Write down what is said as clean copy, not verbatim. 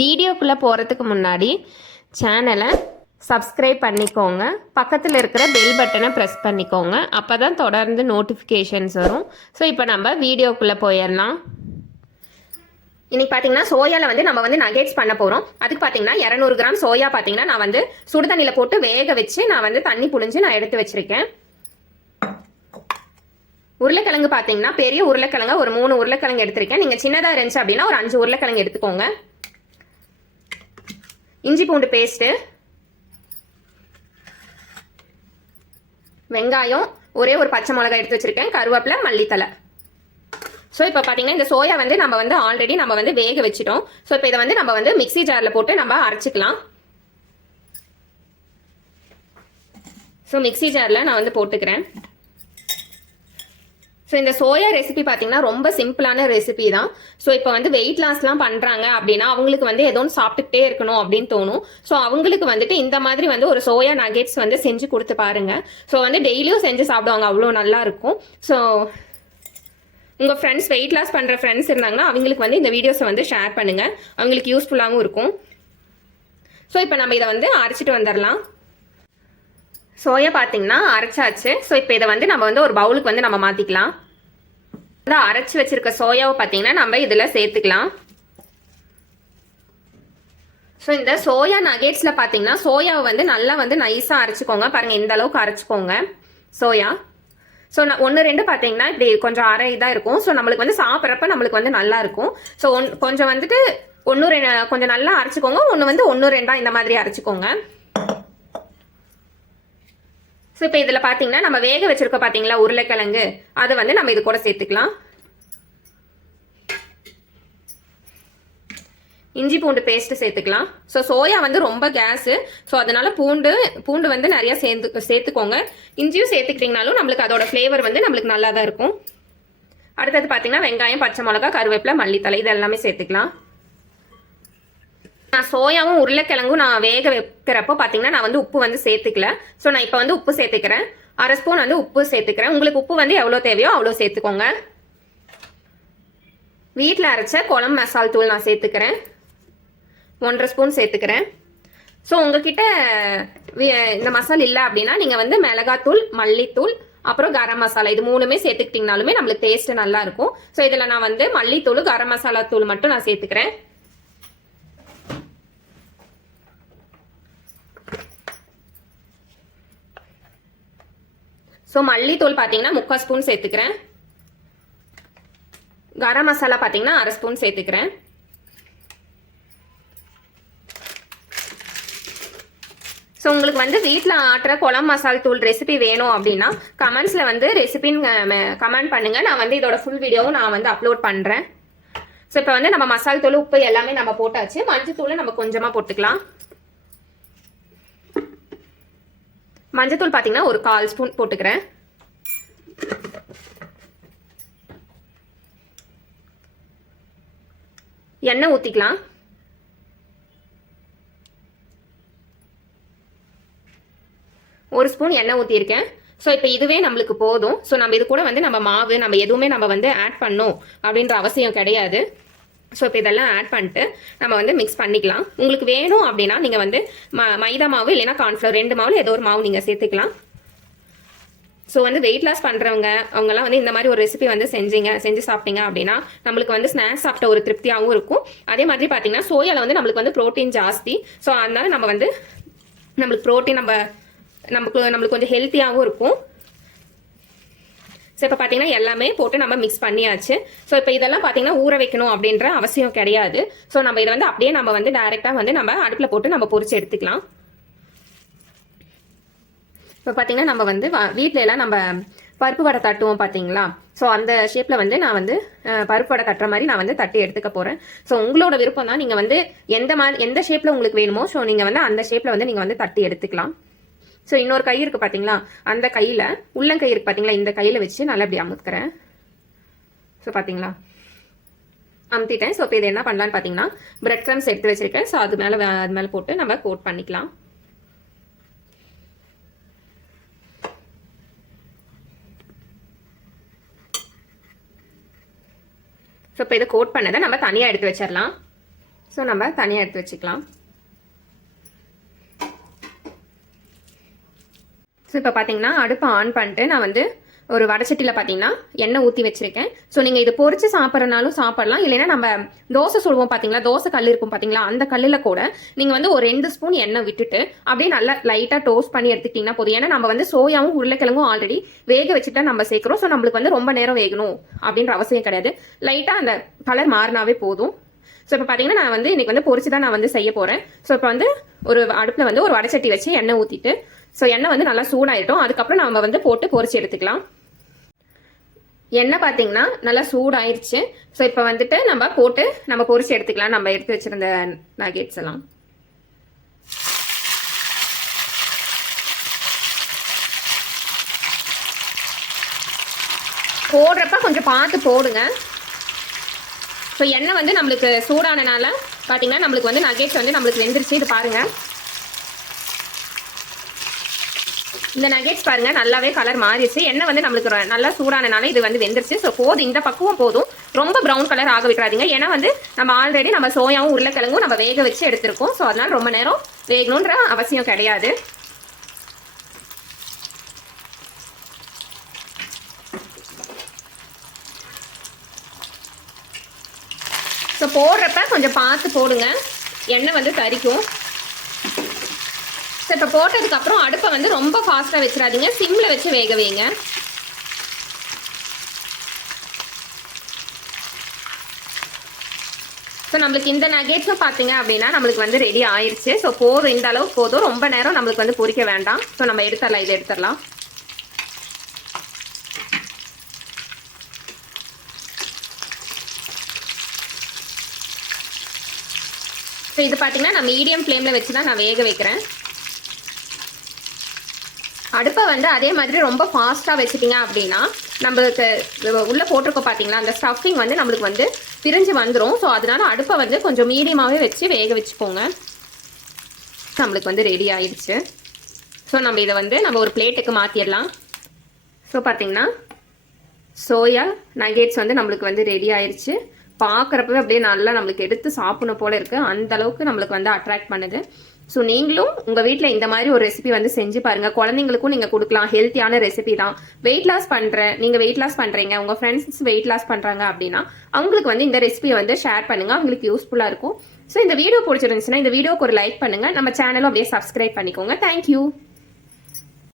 வீடியோக்குள்ளே போகிறதுக்கு முன்னாடி சேனலை சப்ஸ்கிரைப் பண்ணிக்கோங்க, பக்கத்தில் இருக்கிற பெல் பட்டனை ப்ரெஸ் பண்ணிக்கோங்க. அப்போ தான் தொடர்ந்து நோட்டிஃபிகேஷன்ஸ் வரும். ஸோ இப்போ நம்ம வீடியோக்குள்ளே போயிடலாம். இன்னைக்கு பார்த்தீங்கன்னா சோயாவில் வந்து நம்ம வந்து நகேட்ஸ் பண்ண போகிறோம். அதுக்கு பார்த்தீங்கன்னா 200 கிராம் சோயா பார்த்தீங்கன்னா நான் வந்து சுடு தண்ணியில் போட்டு வேக வச்சு நான் வந்து தண்ணி புழிஞ்சு நான் எடுத்து வச்சிருக்கேன். உருளைக்கிழங்கு பார்த்தீங்கன்னா பெரிய உருளைக்கிழங்கு ஒரு 3 உருளைக்கிழங்கு எடுத்திருக்கேன். நீங்கள் சின்னதாக இருந்துச்சு அப்படின்னா ஒரு 5 உருளைக்கிழங்கு எடுத்துக்கோங்க. இஞ்சி பூண்டு பேஸ்ட்டு, வெங்காயம், ஒரே ஒரு பச்சை மிளகாய் எடுத்து வச்சிருக்கேன், கருவேப்பிலை, மல்லித்தலை. ஸோ இப்போ பார்த்தீங்கன்னா இந்த சோயா வந்து நம்ம வந்து ஆல்ரெடி நம்ம வந்து வேக வச்சிட்டோம். ஸோ இப்போ இதை வந்து நம்ம வந்து மிக்ஸி ஜாரில் போட்டு நம்ம அரைச்சிக்கலாம். ஸோ மிக்ஸி ஜாரில் நான் வந்து போட்டுக்கிறேன். ஸோ இந்த சோயா ரெசிபி பார்த்தீங்கன்னா ரொம்ப சிம்பிளான ரெசிபி தான். ஸோ இப்போ வந்து வெயிட் லாஸ்லாம் பண்ணுறாங்க அப்படின்னா அவங்களுக்கு வந்து ஏதோ ஒன்று சாப்பிட்டுக்கிட்டே இருக்கணும் அப்படின்னு தோணும். ஸோ அவங்களுக்கு வந்துட்டு இந்த மாதிரி வந்து ஒரு சோயா நகெட்ஸ் வந்து செஞ்சு கொடுத்து பாருங்க. ஸோ வந்து டெய்லியும் செஞ்சு சாப்பிடுவாங்க, அவ்வளோ நல்லா இருக்கும். ஸோ உங்கள் ஃப்ரெண்ட்ஸ் வெயிட் லாஸ் பண்ணுற ஃப்ரெண்ட்ஸ் இருந்தாங்கன்னா அவங்களுக்கு வந்து இந்த வீடியோஸை வந்து ஷேர் பண்ணுங்க, அவங்களுக்கு யூஸ்ஃபுல்லாகவும் இருக்கும். ஸோ இப்போ நம்ம இதை வந்து அரைச்சிட்டு வந்துடலாம். சோயா பார்த்தீங்கன்னா அரைச்சாச்சு. ஸோ இப்போ இதை வந்து நம்ம வந்து ஒரு பவுலுக்கு வந்து நம்ம மாற்றிக்கலாம். வந்து அரைச்சி வச்சிருக்க சோயாவை பார்த்தீங்கன்னா நம்ம இதில் சேர்த்துக்கலாம். ஸோ இந்த சோயா நகேட்ஸில் பார்த்தீங்கன்னா சோயாவை வந்து நல்லா வந்து நைஸாக அரைச்சிக்கோங்க. பாருங்கள் இந்த அளவுக்கு அரைச்சிக்கோங்க சோயா. ஸோ நான் 1-2 பார்த்தீங்கன்னா இப்படி கொஞ்சம் அரை இதாக இருக்கும். ஸோ நம்மளுக்கு வந்து சாப்பிட்றப்ப நம்மளுக்கு வந்து நல்லா இருக்கும். ஸோ கொஞ்சம் வந்துட்டு 1-2 கொஞ்சம் நல்லா அரைச்சிக்கோங்க. ஒன்று வந்து 1-2 இந்த மாதிரி அரைச்சிக்கோங்க. ஸோ இப்போ இதில் பார்த்தீங்கன்னா நம்ம வேக வச்சிருக்கோம் பார்த்தீங்களா உருளைக்கிழங்கு, அதை வந்து நம்ம இது கூட சேர்த்துக்கலாம். இஞ்சி பூண்டு பேஸ்ட்டு சேர்த்துக்கலாம். ஸோ சோயா வந்து ரொம்ப கேஸு, ஸோ அதனால பூண்டு வந்து நிறையா சேர்த்துக்கோங்க. இஞ்சியும் சேர்த்துக்கிட்டிங்கனாலும் நம்மளுக்கு அதோட ஃப்ளேவர் வந்து நம்மளுக்கு நல்லா தான் இருக்கும். அடுத்தது பார்த்தீங்கன்னா வெங்காயம், பச்சை மிளகா, கருவேப்பிலை, மல்லித்தலை இது எல்லாமே சேர்த்துக்கலாம். நான் சோயாவும் உருளைக்கிழங்கும் நான் வேக வைக்கிறப்போ பார்த்தீங்கன்னா நான் வந்து உப்பு வந்து சேர்த்துக்கல. ஸோ நான் இப்போ வந்து உப்பு சேர்த்துக்கிறேன். 1/2 ஸ்பூன் வந்து உப்பு சேர்த்துக்கிறேன். உங்களுக்கு உப்பு வந்து எவ்வளோ தேவையோ அவ்வளோ சேர்த்துக்கோங்க. வீட்டில் அரைச்ச குழம்பு மசால் தூள் நான் சேர்த்துக்கிறேன், 1/2 ஸ்பூன் சேர்த்துக்கிறேன். ஸோ உங்ககிட்ட இந்த மசாலா இல்லை அப்படின்னா நீங்கள் வந்து மிளகாத்தூள், மல்லித்தூள், அப்புறம் கரம் மசாலா இது 3மே சேர்த்துக்கிட்டிங்கனாலுமே நம்மளுக்கு டேஸ்ட்டு நல்லா இருக்கும். ஸோ இதில் நான் வந்து மல்லித்தூள், கரம் மசாலா தூள் மட்டும் நான் சேர்த்துக்கிறேன். ஸோ மல்லித்தூள் பார்த்தீங்கன்னா 3/4 ஸ்பூன் சேர்த்துக்கிறேன். கரம் மசாலா பார்த்தீங்கன்னா 1/2 ஸ்பூன் சேர்த்துக்கிறேன். ஸோ உங்களுக்கு வந்து வீட்டில் ஆட்டுற குழம்பு மசால் தூள் ரெசிபி வேணும் அப்படின்னா கமெண்ட்ஸில் வந்து ரெசிபின்னு கமெண்ட் பண்ணுங்கள். நான் வந்து இதோட ஃபுல் வீடியோவும் நான் வந்து அப்லோட் பண்ணுறேன். ஸோ இப்போ வந்து நம்ம மசால் தூள், உப்பு எல்லாமே நம்ம போட்டாச்சு. மஞ்சள் தூளை நம்ம கொஞ்சமாக போட்டுக்கலாம். மஞ்சத்தூள் பார்த்தீங்கன்னா ஒரு 1/4 ஸ்பூன் போட்டுக்கிறேன். எண்ணெய் ஊற்றிக்கலாம். ஒரு ஸ்பூன் எண்ணெய் ஊற்றிருக்கேன். ஸோ இப்போ இதுவே நம்மளுக்கு போதும். ஸோ நம்ம இது கூட வந்து நம்ம மாவு நம்ம எதுவுமே நம்ம வந்து ஆட் பண்ணணும் அப்படின்ற அவசியம் கிடையாது. ஸோ இப்போ இதெல்லாம் ஆட் பண்ணிட்டு நம்ம வந்து மிக்ஸ் பண்ணிக்கலாம். உங்களுக்கு வேணும் அப்படின்னா நீங்கள் வந்து மைதா மாவு இல்லைன்னா கார்ன்ஃப்ளவர் 2 மாவில் ஏதோ ஒரு மாவு நீங்கள் சேர்த்துக்கலாம். ஸோ வந்து வெயிட் லாஸ் பண்ணுறவங்க அவங்கெல்லாம் வந்து இந்த மாதிரி ஒரு ரெசிபி வந்து செஞ்சு சாப்பிட்டீங்க அப்படின்னா நம்மளுக்கு வந்து ஸ்நாக்ஸ் சாப்பிட்ட ஒரு திருப்தியாகவும் இருக்கும். அதே மாதிரி பார்த்தீங்கன்னா சோயாவில் வந்து நம்மளுக்கு வந்து ப்ரோட்டீன் ஜாஸ்தி. ஸோ அதனால நம்ம வந்து நம்மளுக்கு ப்ரோட்டீன் நம்மளுக்கு கொஞ்சம் ஹெல்த்தியாகவும் இருக்கும். ஸோ இப்போ பார்த்தீங்கன்னா எல்லாமே போட்டு நம்ம மிக்ஸ் பண்ணியாச்சு. ஸோ இப்போ இதெல்லாம் பார்த்தீங்கன்னா ஊற வைக்கணும் அப்படின்ற அவசியம் கிடையாது. ஸோ நம்ம இதை வந்து அப்படியே நம்ம வந்து டைரெக்டாக வந்து நம்ம அடுப்பில் போட்டு நம்ம பொரிச்சு எடுத்துக்கலாம். இப்போ பார்த்தீங்கன்னா நம்ம வந்து வீட்டில எல்லாம் நம்ம பருப்பு வடை தட்டுவோம் பார்த்தீங்களா. ஸோ அந்த ஷேப்பில் வந்து நான் வந்து பருப்பு வடை தட்டுற மாதிரி நான் வந்து தட்டி எடுத்துக்க போகிறேன். ஸோ உங்களோட விருப்பம் தான், நீங்கள் வந்து எந்த ஷேப்பில் உங்களுக்கு வேணுமோ ஸோ நீங்கள் வந்து அந்த ஷேப்பில் வந்து நீங்கள் வந்து தட்டி எடுத்துக்கலாம். ஸோ இன்னொரு கை இருக்குது பார்த்தீங்களா, அந்த கையில் உள்ளங்கை இருக்குது பார்த்தீங்களா, இந்த கையில் வச்சு நல்லா இப்படி அமுத்துக்கிறேன். ஸோ பார்த்தீங்களா அமுத்திட்டேன். ஸோ இப்போ இது என்ன பண்ணலான்னு பார்த்தீங்கன்னா பிரெட் க்ரம்ஸ் எடுத்து வச்சுருக்கேன். ஸோ அது மேலே போட்டு நம்ம கோட் பண்ணிக்கலாம். ஸோ இப்போ இதை கோட் பண்ணதை நம்ம தனியாக எடுத்து வச்சிடலாம். ஸோ நம்ம தனியாக எடுத்து வச்சுக்கலாம். ஸோ இப்போ பார்த்தீங்கன்னா அடுப்பை ஆன் பண்ணிட்டு நான் வந்து ஒரு வடச்சட்டியில் பார்த்தீங்கன்னா எண்ணெய் ஊற்றி வச்சிருக்கேன். ஸோ நீங்கள் இது பொரிச்சு சாப்பிட்றனாலும் சாப்பிடலாம், இல்லைன்னா நம்ம தோசை சொல்லுவோம் பார்த்தீங்களா, தோசை கல் இருக்கும் பார்த்தீங்களா, அந்த கல்லில் கூட நீங்கள் வந்து ஒரு 2 ஸ்பூன் எண்ணெய் விட்டுட்டு அப்படியே நல்லா லைட்டாக டோஸ்ட் பண்ணி எடுத்துக்கிட்டிங்கன்னா போதும். ஏன்னா நம்ம வந்து சோயாவும் உருளைக்கிழங்கும் ஆல்ரெடி வேக வச்சுட்டா நம்ம சேர்க்குறோம். ஸோ நம்மளுக்கு வந்து ரொம்ப நேரம் வேகணும் அப்படின்ற அவசியம் கிடையாது. லைட்டாக அந்த கலர் மாறினாவே போதும். ஸோ இப்போ பார்த்தீங்கன்னா நான் வந்து இன்னைக்கு வந்து பொரிச்சு தான் நான் வந்து செய்ய போகிறேன். ஸோ இப்போ வந்து ஒரு அடுப்பில் வந்து ஒரு வடச்சட்டி வச்சு எண்ணெய் ஊற்றிட்டு, ஸோ எண்ணெய் வந்து நல்லா சூடாயிட்டோம். அதுக்கப்புறம் நம்ம வந்து போட்டு பொரிச்சு எடுத்துக்கலாம். எண்ணெய் பார்த்தீங்கன்னா நல்லா சூடாயிருச்சு. ஸோ இப்போ வந்துட்டு நம்ம போட்டு நம்ம பொரிச்சு எடுத்துக்கலாம் நம்ம எடுத்து வச்சிருந்த நகெட்ஸ் எல்லாம். போடுறப்ப கொஞ்சம் பார்த்து போடுங்க. ஸோ எண்ணெய் வந்து நம்மளுக்கு சூடானனால பார்த்தீங்கன்னா நம்மளுக்கு வந்து நகெட்ஸ் வந்து நம்மளுக்கு வெந்துருச்சு. இது பாருங்கள், இந்த நகெட்ஸ் பாருங்க நல்லாவே கலர் மாறிடுச்சு. எண்ணெய் வந்து நம்மளுக்கு நல்லா சூடானனால இது வந்து வெந்துருச்சு. ஸோ போதும், இந்த பக்குவம் போதும். ரொம்ப ப்ரௌன் கலர் ஆக விட்டுறாதீங்க. ஏன்னா வந்து நம்ம ஆல்ரெடி நம்ம சோயாவும் உருளைக்கிழங்கும் நம்ம வேக வச்சு எடுத்திருக்கோம். ஸோ அதனால ரொம்ப நேரம் வேகணுன்ற அவசியம் கிடையாது. ஸோ போடுறப்ப கொஞ்சம் பார்த்து போடுங்க, எண்ணெய் வந்து தரிக்கும். இப்போ போட்டதுக்கப்புறம் அடுப்பை வந்து ரொம்ப ஃபாஸ்ட்டாக வச்சிடாதீங்க, சிம்மில் வச்சு வேக வைங்க. ஸோ நம்மளுக்கு இந்த நகெட்ஸும் பார்த்தீங்க அப்படின்னா நம்மளுக்கு வந்து ரெடி ஆயிடுச்சு. ஸோ போதும், இந்த அளவுக்கு போதும். ரொம்ப நேரம் நம்மளுக்கு வந்து பொரிக்க வேண்டாம். ஸோ நம்ம எடுத்துடலாம், இதை எடுத்துடலாம். ஸோ இது பார்த்தீங்கன்னா நான் மீடியம் ஃப்ளேமில் வச்சு தான் நான் வேக வைக்கிறேன். அடுப்பை வந்து அதே மாதிரி ரொம்ப ஃபாஸ்ட்டாக வச்சுட்டிங்க அப்படின்னா நம்மளுக்கு உள்ளே போட்டிருக்கோம் பார்த்தீங்களா, அந்த ஸ்டஃபிங் வந்து நம்மளுக்கு வந்து பிரிஞ்சு வந்துடும். ஸோ அதனால அடுப்பை வந்து கொஞ்சம் மீடியமாகவே வச்சு வேக வச்சுக்கோங்க. நம்மளுக்கு வந்து ரெடி ஆயிடுச்சு. ஸோ நம்ம இதை வந்து நம்ம ஒரு பிளேட்டுக்கு மாற்றிடலாம். ஸோ பார்த்தீங்கன்னா சோயா நகெட்ஸ் வந்து நம்மளுக்கு வந்து ரெடி ஆயிடுச்சு. பார்க்குறப்பவே அப்படியே நல்லா நம்மளுக்கு எடுத்து சாப்பிடணும் போல இருக்குது, அந்த அளவுக்கு நம்மளுக்கு வந்து அட்ராக்ட் பண்ணுது. ஸோ நீங்களும் உங்கள் வீட்டில் இந்த மாதிரி ஒரு ரெசிபி வந்து செஞ்சு பாருங்கள். குழந்தைங்களுக்கும் நீங்கள் கொடுக்கலாம், ஹெல்த்தியான ரெசிபி தான். வெயிட் லாஸ் நீங்கள் வெயிட் லாஸ் பண்ணுறீங்க, உங்கள் ஃப்ரெண்ட்ஸ் வெயிட் லாஸ் பண்ணுறாங்க அப்படின்னா அவங்களுக்கு வந்து இந்த ரெசிபியை வந்து ஷேர் பண்ணுங்கள், அவங்களுக்கு யூஸ்ஃபுல்லாக இருக்கும். ஸோ இந்த வீடியோ பிடிச்சிருந்துச்சுன்னா இந்த வீடியோக்கு ஒரு லைக் பண்ணுங்கள், நம்ம சேனலும் அப்படியே சப்ஸ்கிரைப் பண்ணிக்கோங்க. தேங்க்யூ.